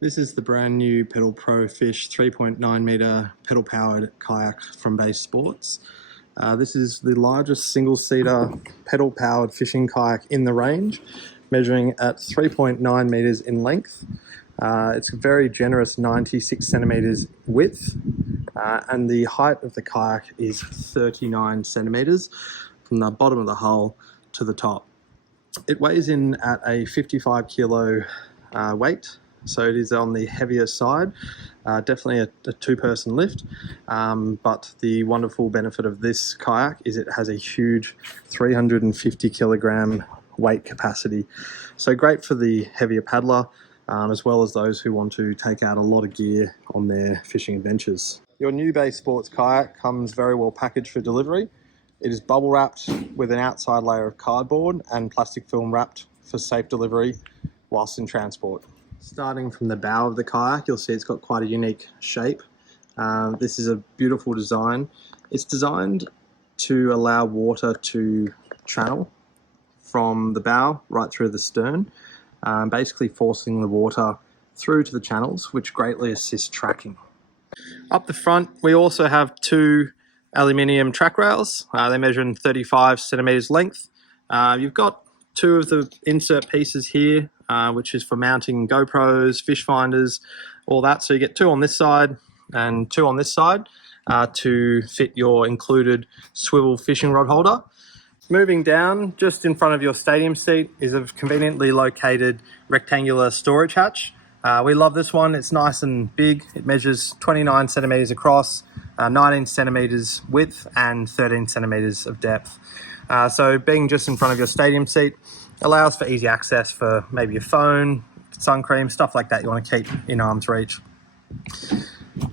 This is the brand new Pedal Pro Fish 3.9 meter pedal powered kayak from Base Sports. This is the largest single seater pedal powered fishing kayak in the range, measuring at 3.9 meters in length. It's a very generous 96 centimeters width, and the height of the kayak is 39 centimeters from the bottom of the hull to the top. It weighs in at a 55 kilo weight. So it is on the heavier side, definitely a two-person lift, but the wonderful benefit of this kayak is it has a huge 350 kilogram weight capacity. So great for the heavier paddler, as well as those who want to take out a lot of gear on their fishing adventures. Your new Base Sports kayak comes very well packaged for delivery. It is bubble wrapped with an outside layer of cardboard and plastic film wrapped for safe delivery whilst in transport. Starting from the bow of the kayak, you'll see it's got quite a unique shape. This is a beautiful design. It's designed to allow water to channel from the bow right through the stern, basically forcing the water through to the channels, which greatly assists tracking. Up the front, we also have two aluminium track rails. They measure in 35 centimeters length. You've got two of the insert pieces here, which is for mounting GoPros, fish finders, all that. So you get two on this side and two on this side to fit your included swivel fishing rod holder. Moving down, just in front of your stadium seat is a conveniently located rectangular storage hatch. We love this one. It's nice and big. It measures 29 centimeters across, 19 centimeters width, and 13 centimeters of depth. So being just in front of your stadium seat allows for easy access for maybe your phone, sun cream, stuff like that you want to keep in arm's reach.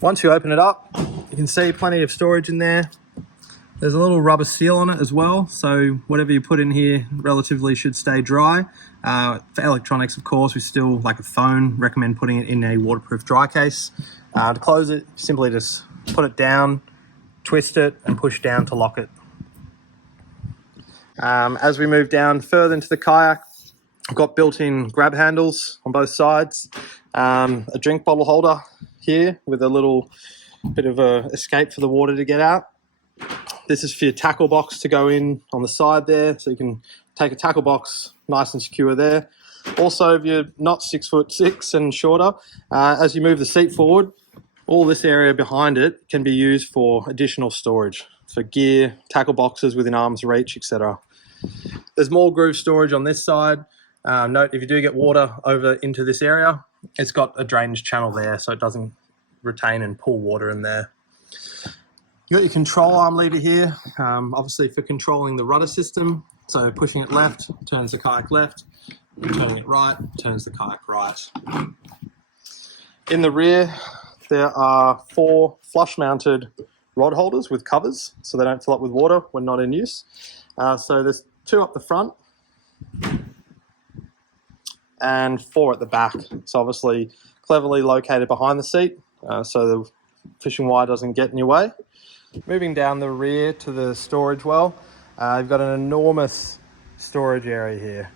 Once you open it up, you can see plenty of storage in there. There's a little rubber seal on it as well, so whatever you put in here relatively should stay dry. For electronics, of course, we still, like a phone, recommend putting it in a waterproof dry case. To close it, simply just put it down, twist it, and push down to lock it. As we move down further into the kayak, I've got built-in grab handles on both sides, a drink bottle holder here with a little bit of a escape for the water to get out. This is for your tackle box to go in on the side there, so you can take a tackle box nice and secure there. Also, if you're not 6'6" and shorter, as you move the seat forward, all this area behind it can be used for additional storage, for gear, tackle boxes within arm's reach, etc. There's more groove storage on this side. Note, if you do get water over into this area, it's got a drainage channel there, so it doesn't retain and pull water in there. You got your control arm lever here, obviously for controlling the rudder system. So pushing it left turns the kayak left, and turning it right turns the kayak right. In the rear, there are 4 flush-mounted rod holders with covers, so they don't fill up with water when not in use. So there's 2 up the front and 4 at the back. It's obviously cleverly located behind the seat, so the fishing wire doesn't get in your way. Moving down the rear to the storage well, you've got an enormous storage area here.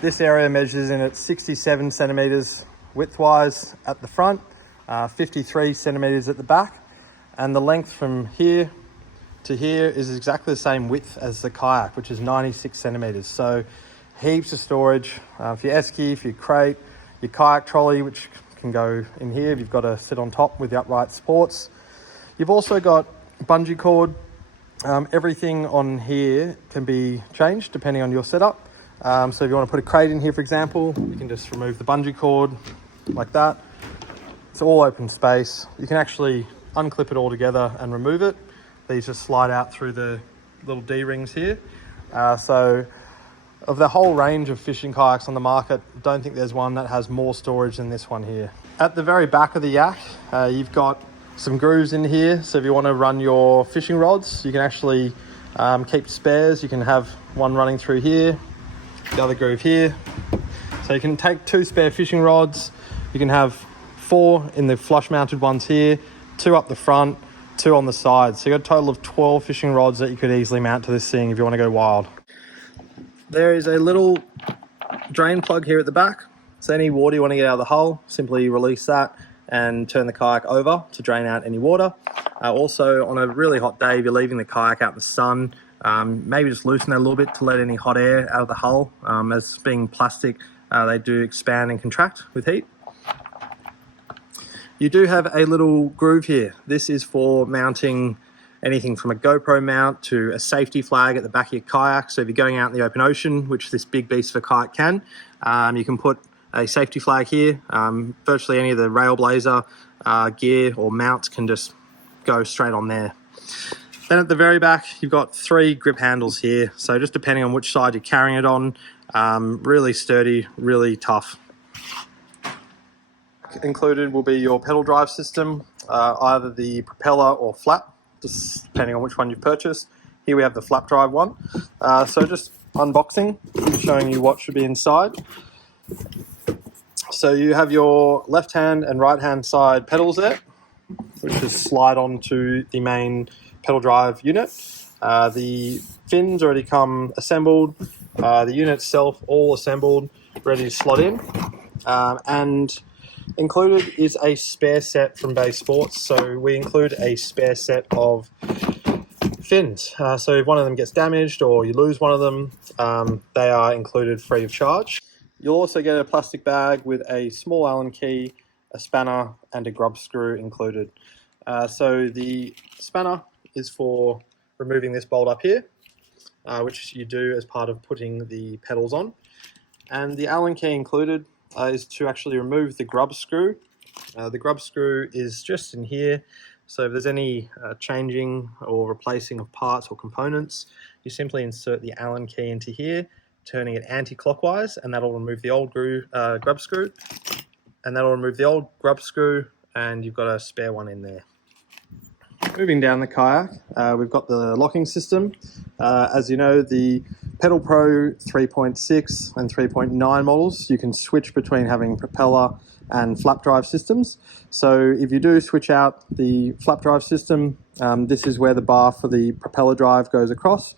This area measures in at 67 centimeters widthwise at the front, 53 centimeters at the back, and the length from here to here is exactly the same width as the kayak, which is 96 centimeters. So heaps of storage for your esky, for your crate, your kayak trolley, which can go in here if you've got to sit on top with the upright supports. You've also got bungee cord. Everything on here can be changed depending on your setup. So if you want to put a crate in here, for example, you can just remove the bungee cord like that. It's all open space. You can actually unclip it all together and remove it. These just slide out through the little D-rings here. So of the whole range of fishing kayaks on the market, I don't think there's one that has more storage than this one here. At the very back of the yak, you've got some grooves in here, so if you want to run your fishing rods, you can actually keep spares. You can have one running through here, the other groove here. So you can take 2 spare fishing rods. You can have 4 in the flush mounted ones here, 2 up the front, 2 on the side. So you got a total of 12 fishing rods that you could easily mount to this thing if you want to go wild. There is a little drain plug here at the back. So any water you want to get out of the hull, simply release that and turn the kayak over to drain out any water. Also, on a really hot day, if you're leaving the kayak out in the sun, maybe just loosen that a little bit to let any hot air out of the hull. As being plastic, they do expand and contract with heat. You do have a little groove here. This is for mounting anything from a GoPro mount to a safety flag at the back of your kayak. So if you're going out in the open ocean, which this big beast of a kayak can, you can put a safety flag here. Virtually any of the Railblazer gear or mounts can just go straight on there. Then at the very back, you've got 3 grip handles here. So just depending on which side you're carrying it on, really sturdy, really tough. Included will be your pedal drive system, either the propeller or flap, just depending on which one you've purchased. Here we have the flap drive one. So just unboxing, showing you what should be inside. So you have your left hand and right hand side pedals there, which just slide onto the main pedal drive unit. The fins already come assembled, the unit itself all assembled, ready to slot in. And included is a spare set from Base Sports. So we include a spare set of fins. So if one of them gets damaged or you lose one of them, they are included free of charge. You'll also get a plastic bag with a small Allen key, a spanner and a grub screw included. So the spanner is for removing this bolt up here, which you do as part of putting the pedals on. And the Allen key included is to actually remove the grub screw. The grub screw is just in here. So if there's any changing or replacing of parts or components, you simply insert the Allen key into here, turning it anti-clockwise, and that'll remove the old grub screw. And that'll remove the old grub screw, and you've got a spare one in there. Moving down the kayak, we've got the locking system. As you know, the Pedal Pro 3.6 and 3.9 models, you can switch between having propeller and flap drive systems. So if you do switch out the flap drive system, this is where the bar for the propeller drive goes across.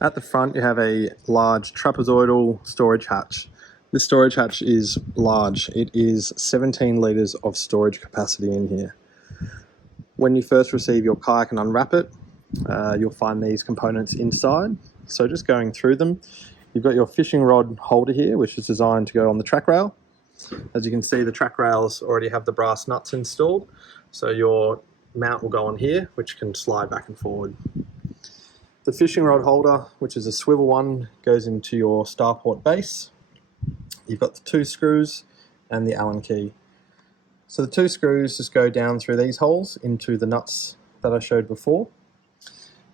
At the front, you have a large trapezoidal storage hatch. This storage hatch is large. It is 17 litres of storage capacity in here. When you first receive your kayak and unwrap it, you'll find these components inside. So just going through them, you've got your fishing rod holder here, which is designed to go on the track rail. As you can see, the track rails already have the brass nuts installed. So your mount will go on here, which can slide back and forward. The fishing rod holder, which is a swivel one, goes into your starport base. You've got the 2 screws and the Allen key. So the 2 screws just go down through these holes into the nuts that I showed before.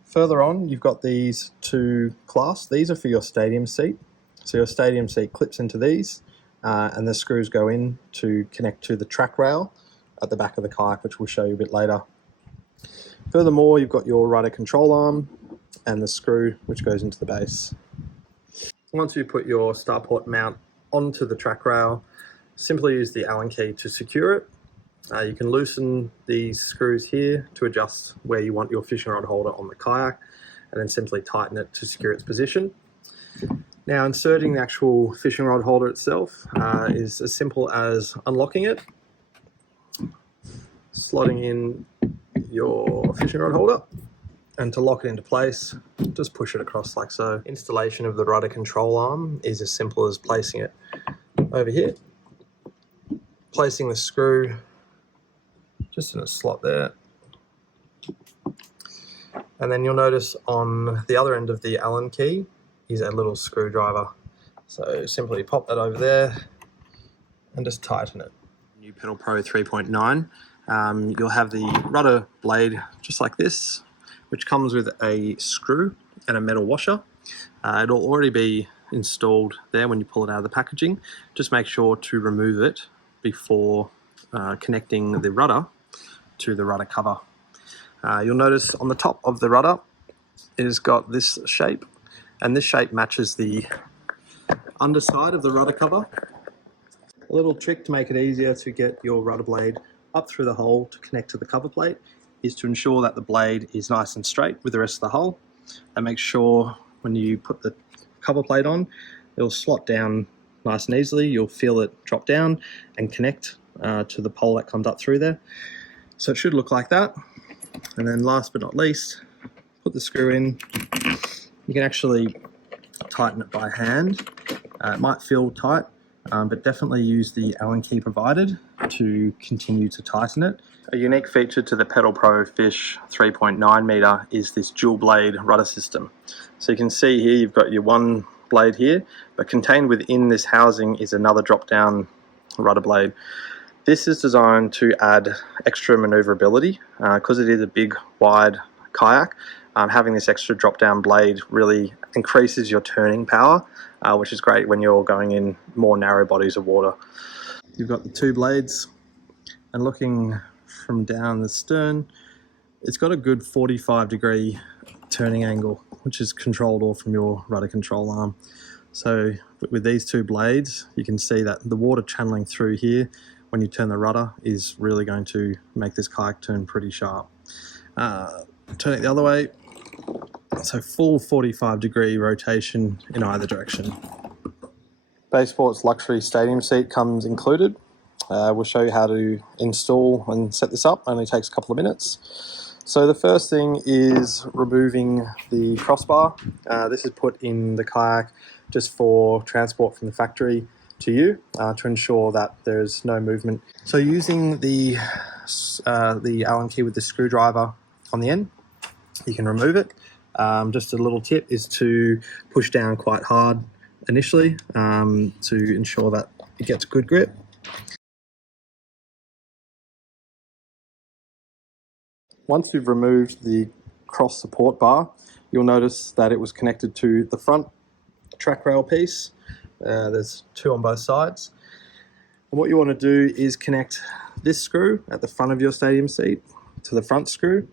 Further on, you've got these 2 clasps. These are for your stadium seat. So your stadium seat clips into these, and the screws go in to connect to the track rail at the back of the kayak, which we'll show you a bit later. Furthermore, you've got your rudder control arm and the screw which goes into the base. Once you put your starport mount onto the track rail, simply use the Allen key to secure it. You can loosen these screws here to adjust where you want your fishing rod holder on the kayak, and then simply tighten it to secure its position. Now, inserting the actual fishing rod holder itself is as simple as unlocking it, slotting in your fishing rod holder, and to lock it into place, just push it across like so. Installation of the rudder control arm is as simple as placing it over here, placing the screw just in a slot there, and then you'll notice on the other end of the Allen key is a little screwdriver. So simply pop that over there and just tighten it. New Pedal Pro 3.9, you'll have the rudder blade just like this, which comes with a screw and a metal washer. It'll already be installed there when you pull it out of the packaging. Just make sure to remove it before connecting the rudder to the rudder cover. You'll notice on the top of the rudder it has got this shape, and this shape matches the underside of the rudder cover. A little trick to make it easier to get your rudder blade up through the hole to connect to the cover plate is to ensure that the blade is nice and straight with the rest of the hull, and make sure when you put the cover plate on, it'll slot down nice and easily. You'll feel it drop down and connect to the pole that comes up through there. So it should look like that. And then last but not least, put the screw in. You can actually tighten it by hand. It might feel tight, but definitely use the Allen key provided to continue to tighten it. A unique feature to the Pedal Pro Fish 3.9 meter is this dual blade rudder system. So you can see here you've got your one blade here, but contained within this housing is another drop down rudder blade. This is designed to add extra maneuverability because it is a big wide kayak. Having this extra drop down blade really increases your turning power, which is great when you're going in more narrow bodies of water. You've got the two blades, and looking from down the stern, it's got a good 45-degree turning angle, which is controlled all from your rudder control arm. So with these two blades, you can see that the water channeling through here when you turn the rudder is really going to make this kayak turn pretty sharp. Turn it the other way, so full 45-degree rotation in either direction. Base Sports luxury stadium seat comes included. We'll show you how to install and set this up. It only takes a couple of minutes. So the first thing is removing the crossbar. This is put in the kayak just for transport from the factory to you to ensure that there's no movement. So using the Allen key with the screwdriver on the end, you can remove it. Just a little tip is to push down quite hard initially to ensure that it gets good grip. Once you've removed the cross support bar, you'll notice that it was connected to the front track rail piece. There's two on both sides. And what you want to do is connect this screw at the front of your stadium seat to the front screw.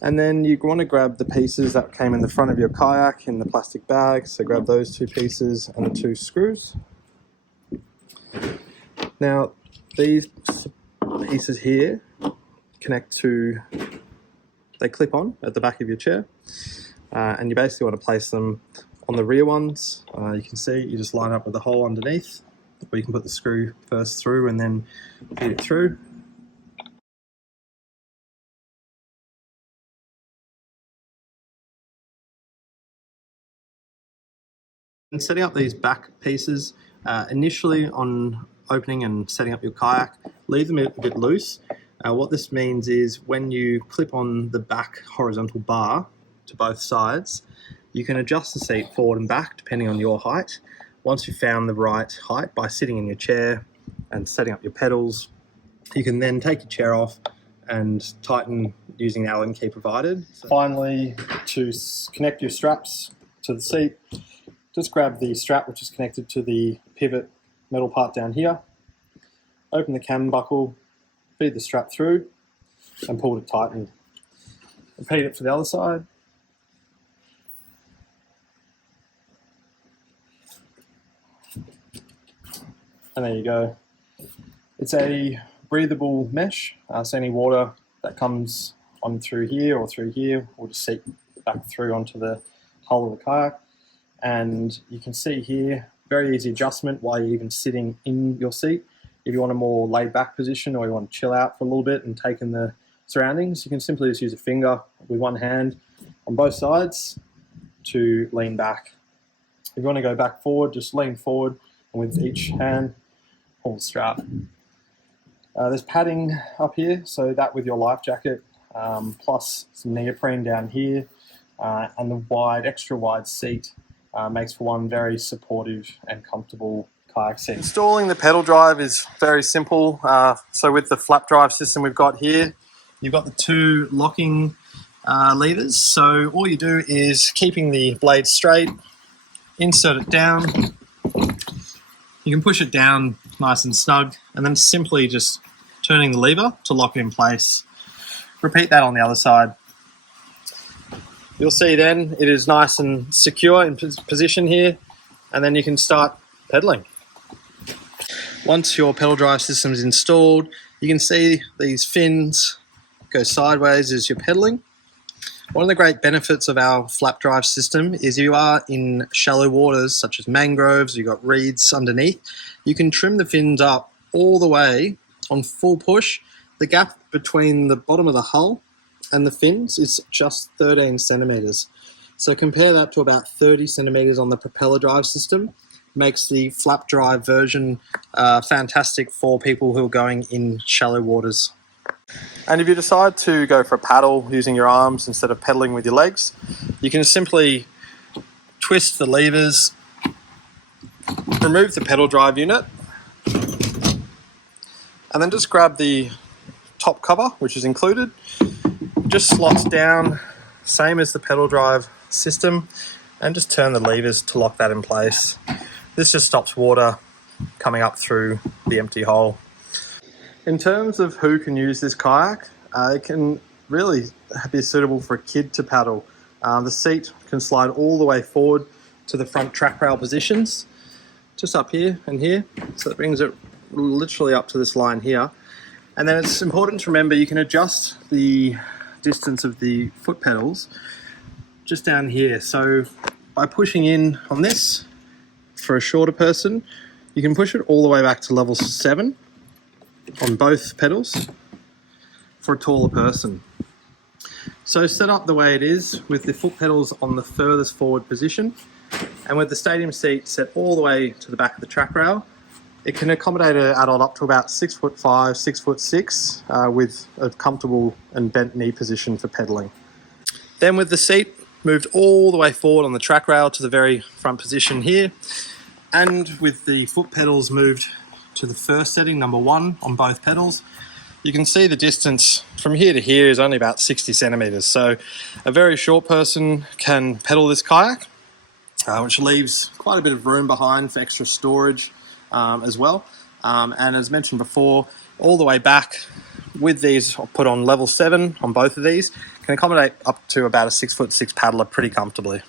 And then you want to grab the pieces that came in the front of your kayak in the plastic bag. So grab those two pieces and the two screws. Now, these pieces here they clip on at the back of your chair. And you basically want to place them on the rear ones. You can see you just line up with the hole underneath, where you can put the screw first through and then feed it through. And setting up these back pieces, initially on opening and setting up your kayak, leave them a bit loose. What this means is when you clip on the back horizontal bar to both sides, you can adjust the seat forward and back depending on your height. Once you've found the right height by sitting in your chair and setting up your pedals, you can then take your chair off and tighten using the Allen key provided. So finally, to connect your straps to the seat, just grab the strap which is connected to the pivot metal part down here, open the cam buckle, feed the strap through and pull it tight, and repeat it for the other side. And there you go. It's a breathable mesh, so any water that comes on through here or through here will just seep back through onto the hull of the kayak. And you can see here, very easy adjustment while you're even sitting in your seat. If you want a more laid back position or you want to chill out for a little bit and take in the surroundings, you can simply just use a finger with one hand on both sides to lean back. If you want to go back forward, just lean forward and with each hand, pull the strap. There's padding up here, so that with your life jacket, plus some neoprene down here, and the extra wide seat makes for one very supportive and comfortable kayak seat. Installing the pedal drive is very simple. So with the flap drive system we've got here, you've got the two locking levers. So all you do is keeping the blade straight, insert it down. You can push it down nice and snug, and then simply just turning the lever to lock it in place. Repeat that on the other side. You'll see then it is nice and secure in position here, and then you can start pedaling. Once your pedal drive system is installed, you can see these fins go sideways as you're pedaling. One of the great benefits of our flap drive system is you are in shallow waters such as mangroves, you've got reeds underneath. You can trim the fins up all the way on full push. The gap between the bottom of the hull and the fins is just 13 centimeters. So compare that to about 30 centimeters on the propeller drive system. Makes the flap drive version fantastic for people who are going in shallow waters. And if you decide to go for a paddle using your arms instead of pedaling with your legs, you can simply twist the levers, remove the pedal drive unit, and then just grab the top cover, which is included. It just slots down, same as the pedal drive system, and just turn the levers to lock that in place. This just stops water coming up through the empty hole. In terms of who can use this kayak, it can really be suitable for a kid to paddle. The seat can slide all the way forward to the front track rail positions, just up here and here. So it brings it literally up to this line here. And then it's important to remember you can adjust the distance of the foot pedals just down here. So by pushing in on this for a shorter person, you can push it all the way back to level 7 on both pedals for a taller person. So set up the way it is with the foot pedals on the furthest forward position and with the stadium seat set all the way to the back of the track rail, it can accommodate an adult up to about 6'5", 6'6", with a comfortable and bent knee position for pedaling. Then with the seat moved all the way forward on the track rail to the very front position here, and with the foot pedals moved to the first setting, number 1 on both pedals, you can see the distance from here to here is only about 60 centimeters. So a very short person can pedal this kayak, which leaves quite a bit of room behind for extra storage as well. And as mentioned before, all the way back with these put on level 7 on both of these, can accommodate up to about a 6'6" paddler pretty comfortably.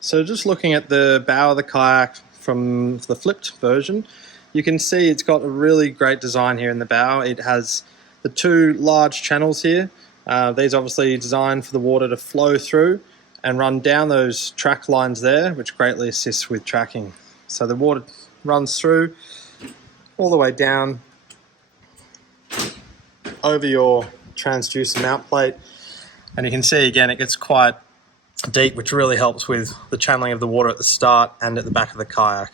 So just looking at the bow of the kayak from the flipped version, you can see it's got a really great design here in the bow. It has the 2 large channels here. These are obviously designed for the water to flow through and run down those track lines there, which greatly assists with tracking. So the water runs through all the way down over your transducer mount plate, and you can see again it gets quite deep, which really helps with the channeling of the water at the start and at the back of the kayak.